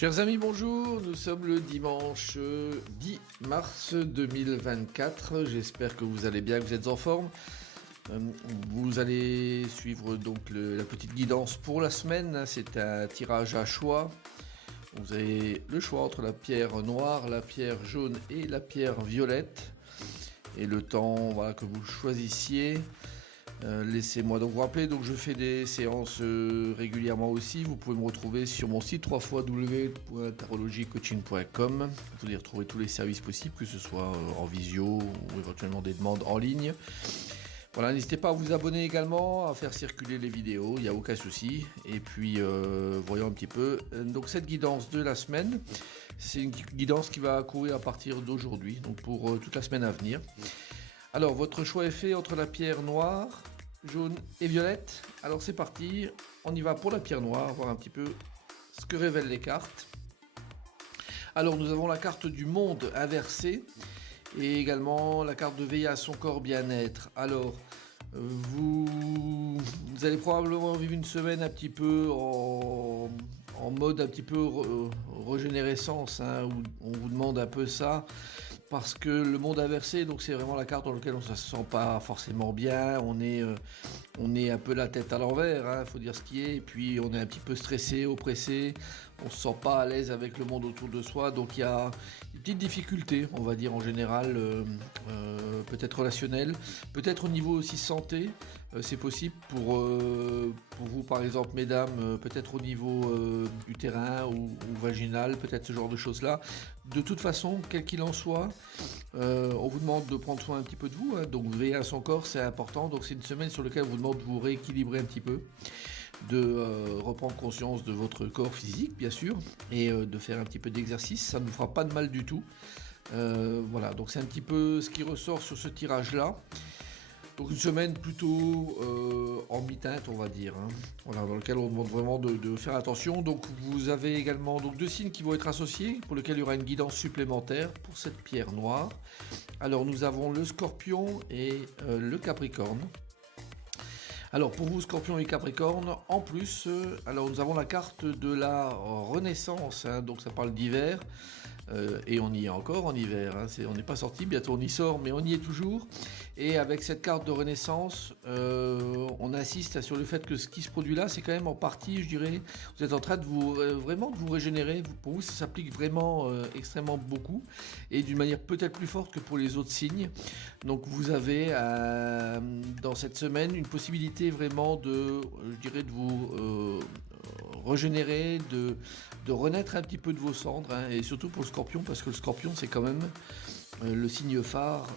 Chers amis, bonjour, nous sommes le dimanche 10 mars 2024, j'espère que vous allez bien, que vous êtes en forme. Vous allez suivre donc la petite guidance pour la semaine, c'est un tirage à choix. Vous avez le choix entre la pierre noire, la pierre jaune et la pierre violette. Et le temps que vous choisissiez. Laissez-moi donc vous rappeler, donc je fais des séances régulièrement aussi. Vous pouvez me retrouver sur mon site www.tarologycoaching.com. Vous y retrouvez tous les services possibles, que ce soit en visio ou éventuellement des demandes en ligne. Voilà, n'hésitez pas à vous abonner également, à faire circuler les vidéos, il n'y a aucun souci. Et puis, voyons un petit peu. Donc cette guidance de la semaine, c'est une guidance qui va courir à partir d'aujourd'hui, donc pour toute la semaine à venir. Alors, votre choix est fait entre la pierre noire, jaune et violette. Alors, c'est parti. On y va pour la pierre noire, voir un petit peu ce que révèlent les cartes. Alors, nous avons la carte du monde inversé et également la carte de veiller à son corps bien-être. Alors, vous allez probablement vivre une semaine un petit peu en mode un petit peu régénérescence, où on vous demande un peu ça. Parce que le monde inversé, donc c'est vraiment la carte dans laquelle on ne se sent pas forcément bien, on est un peu la tête à l'envers, faut dire ce qui est, et puis on est un petit peu stressé, oppressé, on ne se sent pas à l'aise avec le monde autour de soi, donc il y a une petite difficulté, on va dire en général, peut-être relationnelle, peut-être au niveau aussi santé, c'est possible pour vous par exemple mesdames, peut-être au niveau utérin ou vaginal, peut-être ce genre de choses là. De toute façon, quel qu'il en soit, on vous demande de prendre soin un petit peu de vous, donc veiller à son corps, c'est important. Donc c'est une semaine sur laquelle on vous demande de vous rééquilibrer un petit peu, de reprendre conscience de votre corps physique bien sûr, et de faire un petit peu d'exercice, ça ne vous fera pas de mal du tout. Voilà, donc c'est un petit peu ce qui ressort sur ce tirage là. Donc une semaine plutôt en mi-teinte, on va dire, voilà, dans lequel on demande vraiment de faire attention. Donc vous avez également donc 2 signes qui vont être associés, pour lesquels il y aura une guidance supplémentaire pour cette pierre noire. Alors nous avons le Scorpion et le Capricorne. Alors pour vous Scorpion et Capricorne, en plus, alors nous avons la carte de la Renaissance, donc ça parle d'hiver. Et on y est encore en hiver, on n'est pas sorti, bientôt on y sort, mais on y est toujours. Et avec cette carte de renaissance, on insiste sur le fait que ce qui se produit là, c'est quand même en partie, je dirais, vous êtes en train de vraiment de vous régénérer. Pour vous, ça s'applique vraiment extrêmement beaucoup et d'une manière peut-être plus forte que pour les autres signes. Donc vous avez dans cette semaine une possibilité vraiment de vous régénérer, de renaître un petit peu de vos cendres, et surtout pour le Scorpion, parce que le Scorpion c'est quand même le signe phare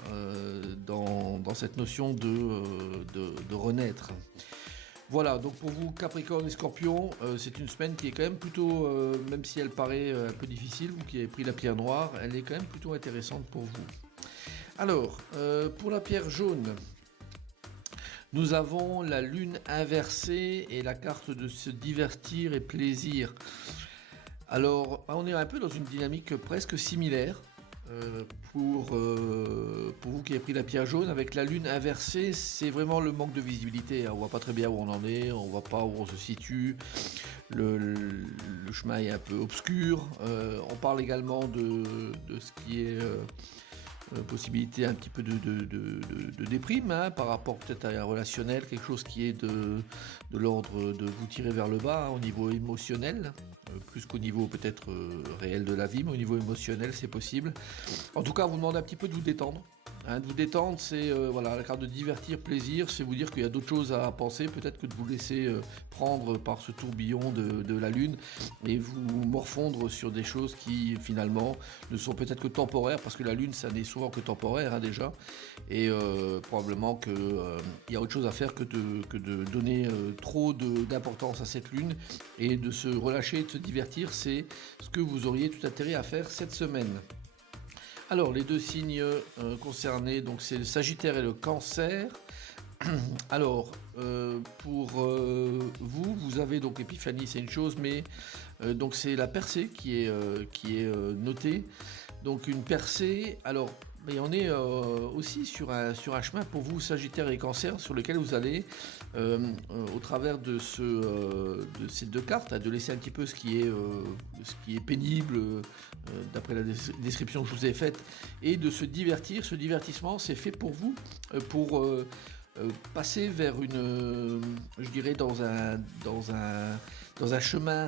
dans cette notion de renaître. Voilà, donc pour vous Capricorne et Scorpion, c'est une semaine qui est quand même plutôt, même si elle paraît un peu difficile, vous qui avez pris la pierre noire, elle est quand même plutôt intéressante pour vous. Alors, pour la pierre jaune, nous avons la lune inversée et la carte de se divertir et plaisir. Alors, on est un peu dans une dynamique presque similaire pour vous qui avez pris la pierre jaune. Avec la lune inversée, c'est vraiment le manque de visibilité. On voit pas très bien où on en est, on voit pas où on se situe. Le chemin est un peu obscur. On parle également de ce qui est possibilité un petit peu de déprime, par rapport peut-être à un relationnel, quelque chose qui est de l'ordre de vous tirer vers le bas, au niveau émotionnel, plus qu'au niveau peut-être réel de la vie, mais au niveau émotionnel c'est possible. En tout cas, on vous demande un petit peu de vous détendre. De vous détendre, c'est la carte de divertir, plaisir, c'est vous dire qu'il y a d'autres choses à penser, peut-être que de vous laisser prendre par ce tourbillon de la lune et vous morfondre sur des choses qui finalement ne sont peut-être que temporaires, parce que la lune ça n'est souvent que temporaire déjà, et probablement qu'il y a autre chose à faire que de donner trop d'importance à cette lune, et de se relâcher, de se divertir, c'est ce que vous auriez tout intérêt à faire cette semaine. Alors, les 2 signes concernés, donc c'est le Sagittaire et le Cancer. Alors, pour vous avez donc Épiphanie, c'est une chose, mais donc c'est la percée qui est notée. Donc une percée, alors mais on est aussi sur un chemin pour vous, Sagittaire et Cancer, sur lequel vous allez, au travers de ces deux cartes, de laisser un petit peu ce qui est pénible, d'après la description que je vous ai faite, et de se divertir. Ce divertissement, c'est fait pour vous, pour passer vers je dirais, dans un chemin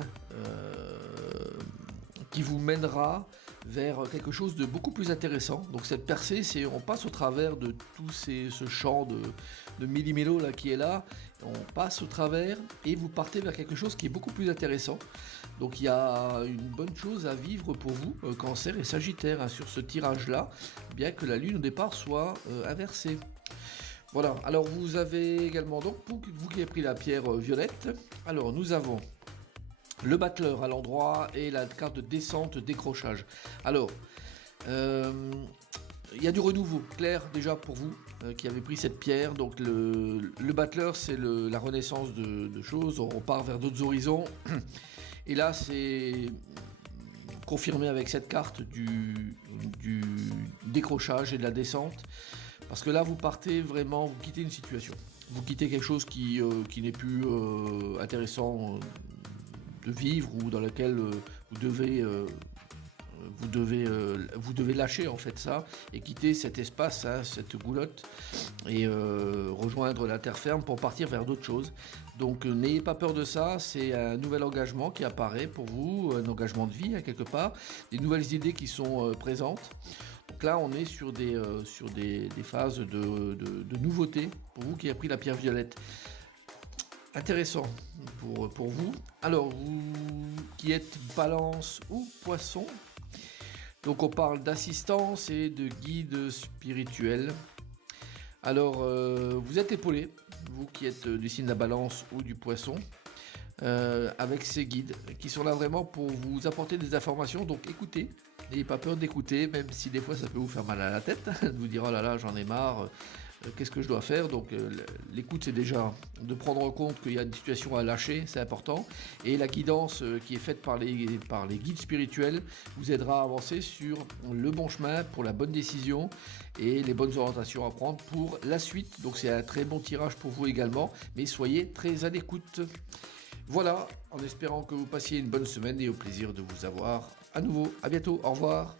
qui vous mènera vers quelque chose de beaucoup plus intéressant. Donc cette percée, on passe au travers de tout ce champ de millimélo là qui est là, on passe au travers et vous partez vers quelque chose qui est beaucoup plus intéressant. Donc il y a une bonne chose à vivre pour vous, Cancer et Sagittaire, hein, sur ce tirage là, bien que la lune au départ soit inversée. Voilà, alors vous avez également, donc vous qui avez pris la pierre violette, alors nous avons le battleur à l'endroit et la carte de descente décrochage. Alors, il y a du renouveau clair déjà pour vous qui avez pris cette pierre. Donc le battleur, c'est la renaissance de choses, on part vers d'autres horizons. Et là, c'est confirmé avec cette carte du décrochage et de la descente. Parce que là, vous partez vraiment, vous quittez une situation. Vous quittez quelque chose qui n'est plus intéressant de vivre, ou dans lequel vous devez lâcher en fait ça et quitter cet espace, hein, cette goulotte, et rejoindre la terre ferme pour partir vers d'autres choses. Donc n'ayez pas peur de ça, c'est un nouvel engagement qui apparaît pour vous, un engagement de vie, hein, quelque part, des nouvelles idées qui sont présentes. Donc là on est sur des phases de nouveauté pour vous qui avez pris la pierre violette. Intéressant pour vous. Alors, vous qui êtes Balance ou Poisson, donc on parle d'assistance et de guide spirituel. Alors, vous êtes épaulé, vous qui êtes du signe de la Balance ou du Poisson, avec ces guides qui sont là vraiment pour vous apporter des informations. Donc écoutez, n'ayez pas peur d'écouter, même si des fois ça peut vous faire mal à la tête, de vous dire oh là là j'en ai marre. Qu'est-ce que je dois faire? Donc l'écoute, c'est déjà de prendre en compte qu'il y a des situations à lâcher, c'est important, et la guidance qui est faite par les guides spirituels vous aidera à avancer sur le bon chemin pour la bonne décision et les bonnes orientations à prendre pour la suite. Donc c'est un très bon tirage pour vous également, mais soyez très à l'écoute. Voilà, en espérant que vous passiez une bonne semaine et au plaisir de vous avoir à nouveau. À bientôt, au revoir.